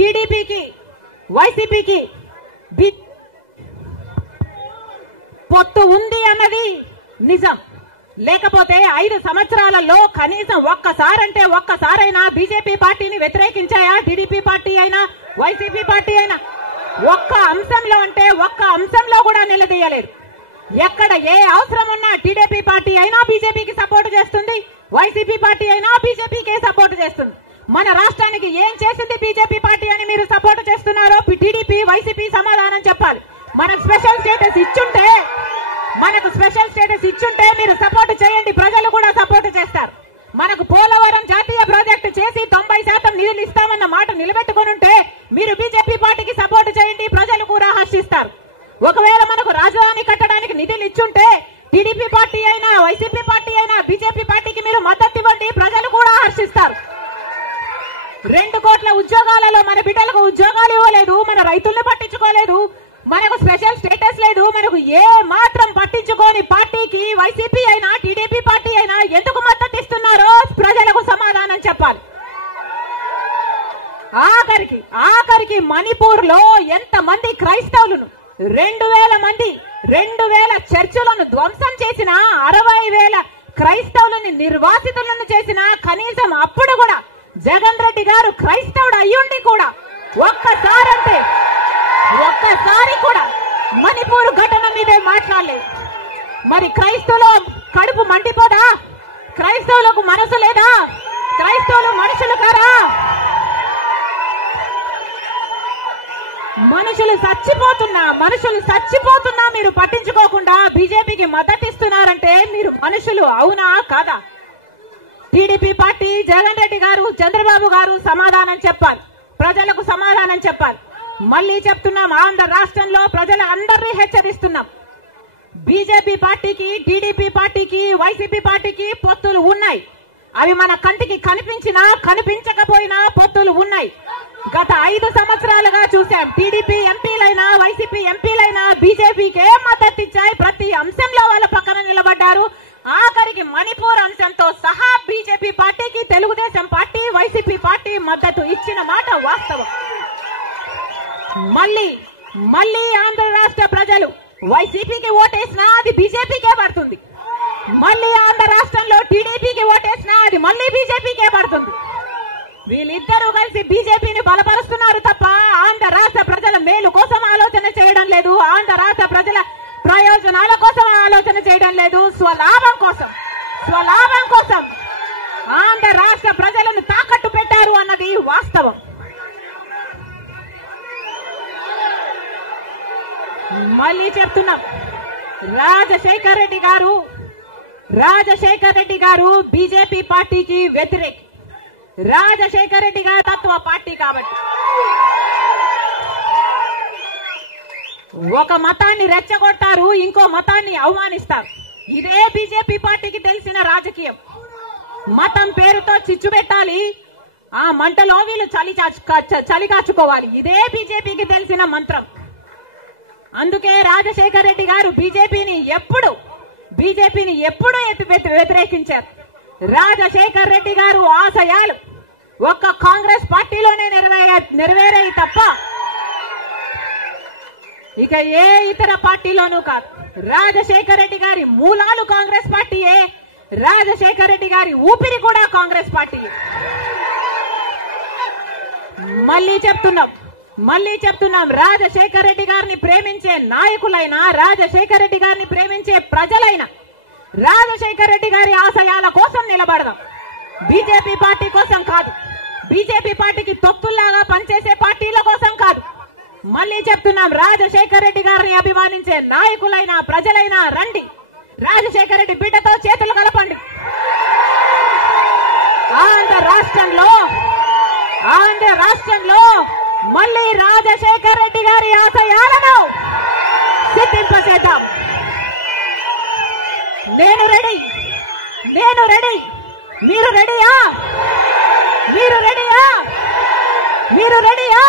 టీడీపీకి వైసీపీకి పొత్తు ఉంది అన్నది నిజం. లేకపోతే 5 సంవత్సరాలలో కనీసం ఒక్కసారైనా బీజేపీ పార్టీని వ్యతిరేకించాయా? టీడీపీ పార్టీ అయినా వైసీపీ పార్టీ అయినా ఒక్క అంశంలో కూడా నిలదీయలేదు. ఎక్కడ ఏ అవసరం ఉన్నా టీడీపీ పార్టీ అయినా బీజేపీకి సపోర్ట్ చేస్తుంది, వైసీపీ పార్టీ అయినా బీజేపీకే సపోర్ట్ చేస్తుంది. మన రాష్ట్రానికి ఏం చేసింది బీజేపీ పార్టీ అని మీరు సపోర్ట్ చేస్తున్నారో టీడీపీ వైసీపీ సమాధానం చెప్పాలి. మనకు స్పెషల్ స్టేటస్ ఇచ్చుంటే మీరు సపోర్ట్ చేయండి, ప్రజలు కూడా సపోర్ట్ చేస్తారు. మనకు పోలవరం జాతీయ ప్రాజెక్టు చేసి 90% నిధులు ఇస్తామన్న మాట నిలబెట్టుకుని ఉంటే మీరు బీజేపీ పార్టీకి సపోర్ట్ చేయండి, ప్రజలు కూడా హర్షిస్తారు. ఒకవేళ మనకు రాజధాని కట్టడానికి నిధులు ఇచ్చుంటే టీడీపీ పార్టీ అయినా వైసీపీ పార్టీ అయినా బీజేపీ పార్టీకి మీరు మద్దతు ఇవ్వండి, ప్రజలు కూడా హర్షిస్తారు. 2 కోట్ల ఉద్యోగాలలో మన బిడ్డలకు ఉద్యోగాలు ఇవ్వలేదు, మన రైతుల్ని పట్టించుకోలేదు, మనకు స్పెషల్ స్టేటస్ లేదు. మనకు ఏ మాత్రం పట్టించుకోని పార్టీకి వైసీపీ అయినా టీడీపీ పార్టీ అయినా ఎందుకు మద్దతు ఇస్తున్నారో ప్రజలకు సమాధానం చెప్పాలి. ఆఖరికి మణిపూర్ లో ఎంతమంది క్రైస్తవులను 2,000 చర్చిలను ధ్వంసం చేసిన 60,000 క్రైస్తవులని నిర్వాసితులను చేసిన కనీసం అప్పుడు కూడా జగన్ రెడ్డి గారు క్రైస్తవుడు అయ్యుండి కూడా ఒక్కసారి కూడా మణిపూర్ ఘటన మీదే మాట్లాడలేదు. మరి క్రైస్తవుల కడుపు మండిపోదా? క్రైస్తవులకు మనసు లేదా? క్రైస్తవులు మనుషులు కారా? మనుషులు చచ్చిపోతున్నా మీరు పట్టించుకోకుండా బీజేపీకి మద్దతు ఇస్తున్నారంటే మీరు మనుషులు అవునా కాదా? టీడీపీ పార్టీ జగన్ రెడ్డి గారు చంద్రబాబు గారు సమాధానం చెప్పాలి, ప్రజలకు సమాధానం చెప్పాలి. మళ్ళీ చెప్తున్నాం, ఆంధ్ర రాష్ట్రంలో ప్రజల అందరినీ హెచ్చరిస్తున్నాం. బీజేపీ పార్టీకి టీడీపీ పార్టీకి వైసీపీ పార్టీకి పొత్తులు ఉన్నాయి. అవి మన కంటికి కనిపించినా కనిపించకపోయినా పొత్తులు ఉన్నాయి. గత 5 సంవత్సరాలుగా చూశాం. టీడీపీ ఎంపీలైనా వైసీపీ ఎంపీలైనా బీజేపీకే మద్దతు ఇచ్చాయి, ప్రతి అంశంలో వాళ్ళ పక్కన నిలబడ్డారు. ఆఖరికి మణిపూర్ అంశంతో సహా బీజేపీ పార్టీకి తెలుగుదేశం పార్టీ వైసీపీ పార్టీ మద్దతు ఇచ్చిన మాట వాస్తవం. మళ్ళీ ఆంధ్ర రాష్ట్ర ప్రజలు వైసీపీకి ఓటేసినా అది బీజేపీకే పడుతుంది. మళ్ళీ ఆంధ్ర రాష్ట్రంలో టీడీపీకి ఓటేసినా అది మళ్ళీ బీజేపీకే పడుతుంది. వీళ్ళిద్దరూ కలిసి బీజేపీని బలపరుస్తున్నారు తప్ప ఆంధ్ర రాష్ట్ర ప్రజల మేలు కోసం ఆలోచన చేయడం లేదు, ఆంధ్ర రాష్ట్ర ప్రజల ప్రయోజనాల కోసం ఆలోచన చేయడం లేదు. స్వలాభం కోసం ఆంధ్ర రాష్ట్ర ప్రజలను తాకట్టు పెట్టారు అన్నది వాస్తవం. మళ్ళీ చెప్తున్నాం, రాజశేఖర్ రెడ్డి గారు బీజేపీ పార్టీకి వ్యతిరేకి. రాజశేఖర్ రెడ్డి గారు తత్వ పార్టీ కాబట్టి ఒక మతాన్ని రెచ్చగొడతారు, ఇంకో మతాన్ని అవమానిస్తారు. ఇదే బీజేపీ పార్టీకి తెలిసిన రాజకీయం. మతం పేరుతో చిచ్చు పెట్టాలి, ఆ మంటలో వీళ్ళు చలి కాచుకోవాలి. ఇదే బీజేపీకి తెలిసిన మంత్రం. అందుకే రాజశేఖర్ రెడ్డి గారు బీజేపీని ఎప్పుడు వ్యతిరేకించారు. రాజశేఖర్ రెడ్డి గారు ఆశయాలు ఒక్క కాంగ్రెస్ పార్టీలోనే నెరవేరాయి తప్ప ఇక ఏ ఇతర పార్టీలోనూ కాదు. రాజశేఖర్ రెడ్డి గారి మూలాలు కాంగ్రెస్ పార్టీయే, రాజశేఖర్ రెడ్డి గారి ఊపిరి కూడా కాంగ్రెస్ పార్టీయే. మళ్ళీ చెప్తున్నాం, రాజశేఖర్ రెడ్డి గారిని ప్రేమించే నాయకులైనా రాజశేఖర్ రెడ్డి గారిని ప్రేమించే ప్రజలైనా రాజశేఖర్ రెడ్డి గారి ఆశయాల కోసం నిలబడదాం, బీజేపీ పార్టీ కోసం కాదు, బీజేపీ పార్టీకి తొత్తుల్లాగా పనిచేసే పార్టీల కోసం కాదు. మళ్ళీ చెప్తున్నాం, రాజశేఖర్ రెడ్డి గారిని అభిమానించే నాయకులైనా ప్రజలైనా రండి, రాజశేఖర్ రెడ్డి బిడ్డతో చేతులు కలపండి. ఆంధ్ర రాష్ట్రంలో మళ్ళీ రాజశేఖర్ రెడ్డి గారి ఆశయాలను సిద్ధింపచేద్దాం. నేను రెడీ. మీరు రెడీయా?